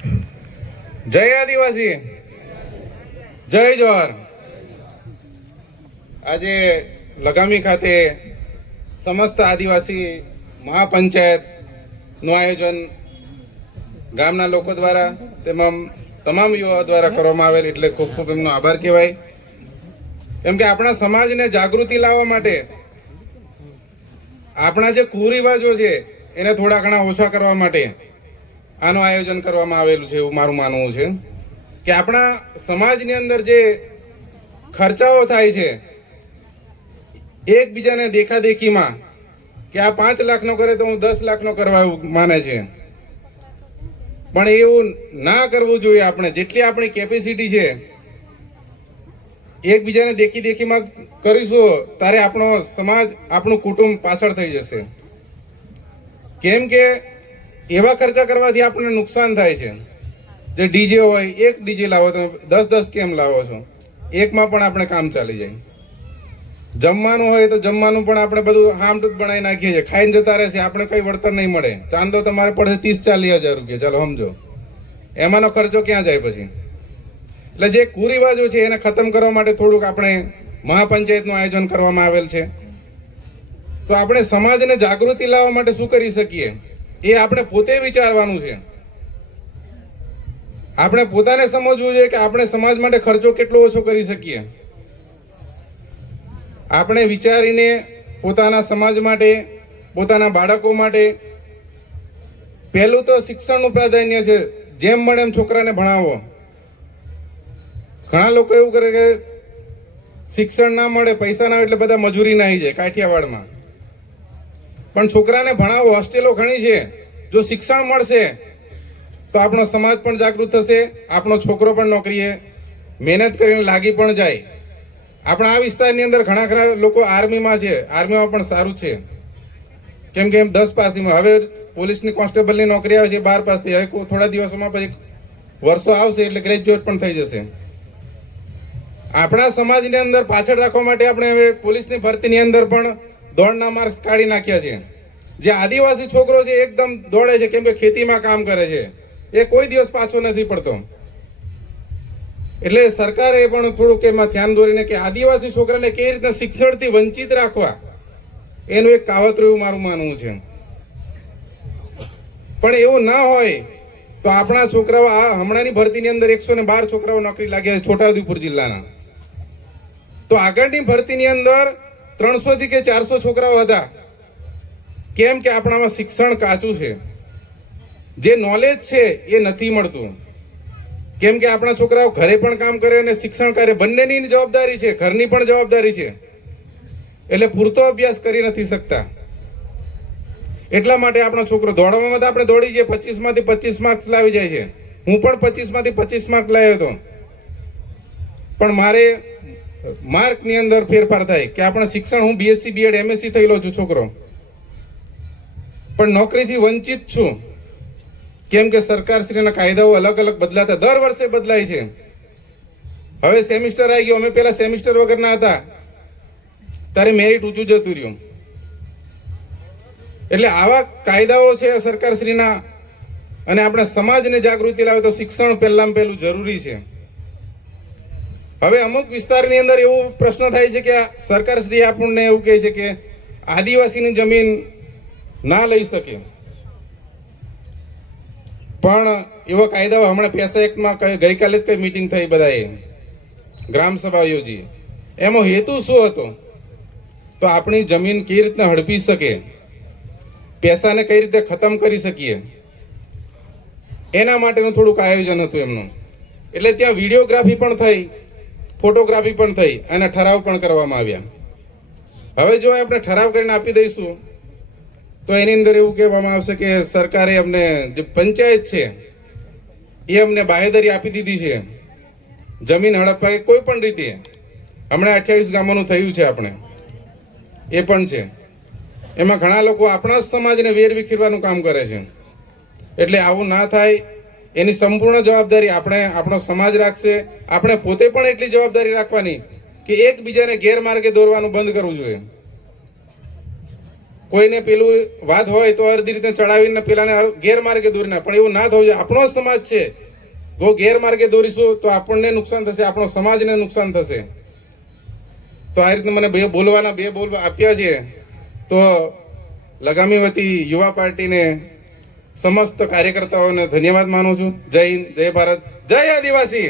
જય આદિવાસી, જય જોહાર. આજે લગામી ખાતે સમસ્ત આદિવાસી મહાપંચાયત નું આયોજન ગામના લોકો દ્વારા તમામ યુવાઓ દ્વારા કરવામાં આવેલ, એટલે ખૂબ ખૂબ એમનો આભાર કહેવાય. કેમ કે આપણા સમાજને જાગૃતિ લાવવા માટે આપણા જે કુરિવાજો છે એને થોડા ઘણા ઓછા કરવા માટે આનું આયોજન કરવામાં આવેલું છે એવું મારું માનવું છે. કે આપણા સમાજની અંદર જે ખર્ચાઓ થાય છે એકબીજાને દેખાદેખીમાં, કે આ 5 લાખનો કરે તો હું 10 લાખનો કરવા એવું માને છે. પણ એવું ના કરવું જોઈએ. આપણે જેટલી આપણી કેપેસિટી છે એકબીજાને દેખીમાં કરીશું ત્યારે આપણો સમાજ, આપણું કુટુંબ પાછળ થઈ જશે. કેમ કે એવા ખર્ચા કરવાથી આપણને નુકસાન થાય છે. જે ડીજે હોય, એક ડીજે લાવો તમે 10 કેમ લાવો છો? એકમાં પણ આપણે કામ ચાલી જાય. જમવાનું હોય તો જમવાનું પણ આપણે બધું હામટૂક બનાવી નાખીએ છીએ, ખાઈને જતા રહે છે, આપણે કઈ વળતર નહીં મળે. ચાંદો તમારે પડશે 30-40 હજાર રૂપિયા, ચાલો સમજો. એમાંનો ખર્ચો ક્યાં જાય પછી? એટલે જે કુરિવાજો છે એને ખતમ કરવા માટે થોડુંક આપણે મહાપંચાયતનું આયોજન કરવામાં આવેલ છે. તો આપણે સમાજને જાગૃતિ લાવવા માટે શું કરી શકીએ એ આપણે પોતે વિચારવાનું છે. આપણે પોતાને સમજવું જોઈએ કે આપણે સમાજ માટે ખર્ચો કેટલો ઓછો કરી શકીએ. આપણે વિચારીને પોતાના સમાજ માટે, પોતાના બાળકો માટે પહેલું તો શિક્ષણનું પ્રાધાન્ય છે. જેમ મળે એમ છોકરાને ભણાવો. ઘણા લોકો એવું કરે કે શિક્ષણ ના મળે, પૈસા ના એટલે બધા મજૂરી ના આવી જાય કાઠિયાવાડમાં. પણ છોકરાને ભણાવો. હોસ્ટેલો ઘણી છે. જો શિક્ષણ મળશે તો આપણો સમાજ પણ જાગૃત થશે, આપણો છોકરો પણ નોકરીએ મહેનત કરીને લાગી પણ જાય. આપણા આ વિસ્તારની અંદર ઘણા લોકો આર્મીમાં છે. આર્મીમાં પણ સારું છે. કેમ કે 10 પાસથી હવે પોલીસની કોન્સ્ટેબલની નોકરી આવે છે 12 પાસથી. હવે થોડા દિવસોમાં પછી વર્ષો આવશે એટલે ગ્રેજ્યુએટ પણ થઈ જશે. આપણા સમાજની અંદર પાછળ રાખવા માટે આપણે હવે પોલીસની ભરતીની અંદર પણ દોડના માર્ક્સ કાઢી નાખ્યા છે. જે આદિવાસી છોકરો છે એકદમ દોડે છે, કેમ કે ખેતીમાં કામ કરે છે, એ કોઈ દિવસ પાછો નથી પડતો. એટલે સરકારે પણ થોડુંક એમાં ધ્યાન દોરીને કે આદિવાસી છોકરાને કેવી રીતે શિક્ષણથી વંચિત રાખવા એનું એક કાવતરું એવું મારું માનવું છે. પણ એવું ના હોય તો આપણા છોકરાઓ આ હમણાંની ભરતીની અંદર 112 છોકરાઓ નોકરી લાગ્યા છે છોટાઉદેપુર જિલ્લાના. તો આગળની ભરતીની અંદર 300 થી કે 400 છોકરાઓ હતા. કેમ કે આપણામાં શિક્ષણ કાચું છે. જે નોલેજ છે એ નથી મળતું. કેમ કે આપણા છોકરાઓ ઘરે પણ કામ કરે અને શિક્ષણ કરે. બંનેની જવાબદારી છે, ઘરની પણ જવાબદારી છે. એટલે પૂરતો અભ્યાસ કરી નથી શકતા. એટલા માટે આપણો છોકરો દોડવામાં આપણે દોડી જઈએ, 25 માંથી 25 માર્ક્સ લાવી જાય છે. હું પણ 25 માંથી 25 માર્ક લાવ્યો હતો. પણ મારે માર્કની અંદર ફેરફાર થાય કે આપણે શિક્ષણ, હું BSc BEd MSc થયેલો છું છોકરો, પણ નોકરીથી વંચિત છું. કેમ કે સરકારશ્રીના કાયદાઓ અલગ અલગ બદલાતા, દર વર્ષે બદલાય છે. હવે સેમિસ્ટર આવી ગયો. અમે પેલા સેમિસ્ટર વગરના હતા ત્યારે મેરિટ ઊંચું જતું રહ્યું. એટલે આવા કાયદાઓ છે સરકારશ્રીના. અને આપણે સમાજને જાગૃતિ લાવે તો શિક્ષણ પહેલામાં પહેલું જરૂરી છે. હવે અમુક વિસ્તારની અંદર એવો પ્રશ્ન થાય છે કે સરકારશ્રી આપણને એવું કહે છે કે આદિવાસીની જમીન ના લઈ શકે. પણ એવો કાયદાઓ હમણાં પેસા એક્ટમાં ગઈકાલે જ કઈ મીટિંગ થઈ, બધાએ ગ્રામ સભા યોજી. એમાં હેતુ શું હતો? તો આપણી જમીન કેવી રીતના હડપી શકે, પૈસાને કઈ રીતે ખતમ કરી શકીએ, એના માટેનું થોડુંક આયોજન હતું એમનું. એટલે ત્યાં વિડીયોગ્રાફી પણ થઈ, ફોટોગ્રાફી પણ થઈ અને ઠરાવ પણ કરવામાં આવ્યા. હવે જો આપણે ઠરાવ કરીને આપી દઈશું તો એની અંદર એવું કહેવામાં આવશે કે સરકારે અમને, જે પંચાયત છે એ અમને બાહેધરી આપી દીધી છે જમીન હડપવા કે કોઈ પણ રીતે. હમણાં 28 ગામોનું થયું છે આપણે, એ પણ છે. એમાં ઘણા લોકો આપણા સમાજને વેર વિખેરવાનું કામ કરે છે. એટલે આવું ના થાય એની સંપૂર્ણ જવાબદારી આપણો સમાજ રાખશે. આપણે પોતે પણ એટલી જવાબદારી રાખવાની કે એકબીજાને ગેરમાર્ગે દોરવાનું બંધ કરવું જોઈએ. કોઈને પેલું વાત હોય તો અડધી રીતે ચડાવીને પેલાને ગેરમાર્ગે દોરી ના, પણ એવું ના થવું જોઈએ. આપણો જ સમાજ છે, જો ગેરમાર્ગે દોરીશું તો આપણને નુકસાન થશે, આપણો સમાજને નુકસાન થશે. તો આ રીતે મને બે બોલવાના બે બોલ આપ્યા છે. તો લગામી વતી યુવા પાર્ટીને સમસ્ત કાર્યકર્તાઓને ધન્યવાદ માનું છું. જય હિન્દ, જય ભારત, જય આદિવાસી.